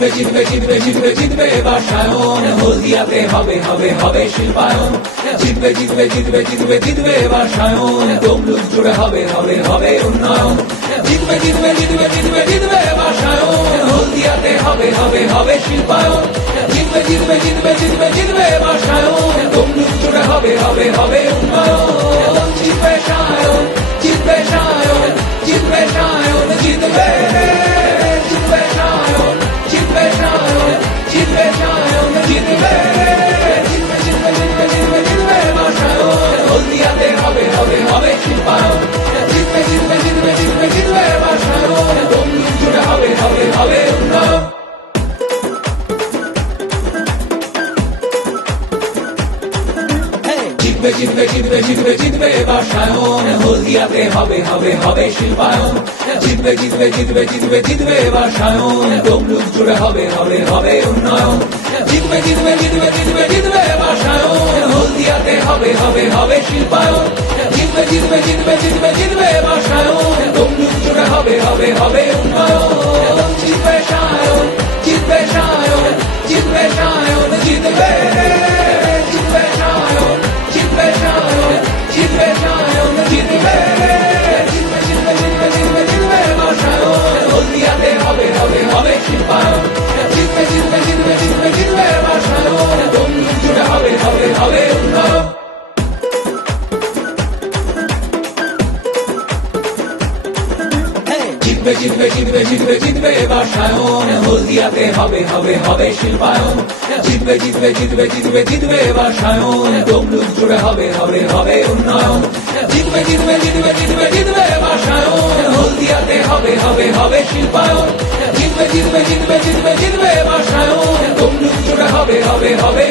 জিতবে জিতবে জিতবে জিতবে জিতবে বাসায়ন হলদিয়াতে হবে হবে হবে শিল্পায়ন জিতবে জিতবে জিতবে জিতবে জিতবে বাসায়ন তমলুক জুড়ে হবে হবে হবে উন্নয়ন জিতবে জিতবে জিতবে জিতবে জিতবে বাসায়ন হলদিয়াতে হবে হবে হবে শিল্পায়ন জিতবে জিতবে জিতবে জিতবে জিতবে বাসায়ন তমলুক জুড়ে হবে হবে হবে জিতবে জিতবে জিতবে জিতবে জিতবে এবার সায়ন হলদিয়াতে হবে হবে হবে শিল্পায়ন জিতবে জিতবে জিতবে জিতবে জিতবে এবার সায়ন তমলুক জুড়ে হবে হবে হবে উন্নয়ন জিতবে জিতবে জিতবে জিতবে জিতবে এবার সায়ন হলদিয়াতে হবে হবে হবে শিল্পায়ন জিতবে জিতবে জিতবে জিতবে জিতবে এবার তমলুক জিতবে জিতবে জিতবে জিতবে জিতবে বাসায়ন হলদিয়াতে হবে হবে হবে শিল্পায়ন জিতবে জিতবে জিতবে জিতবে জিতবে বাসায়ন তমলুক জুড়ে হবে হবে হবে উন্নয়ন জিতবে জিতবে জিতবে জিতবে জিতবে বাসায়ন হলদিয়াতে হবে হবে হবে শিল্পায়ন জিতবে জিতবে জিতবে জিতবে জিতবে বাসায়ন তমলুক জুড়ে হবে হবে হবে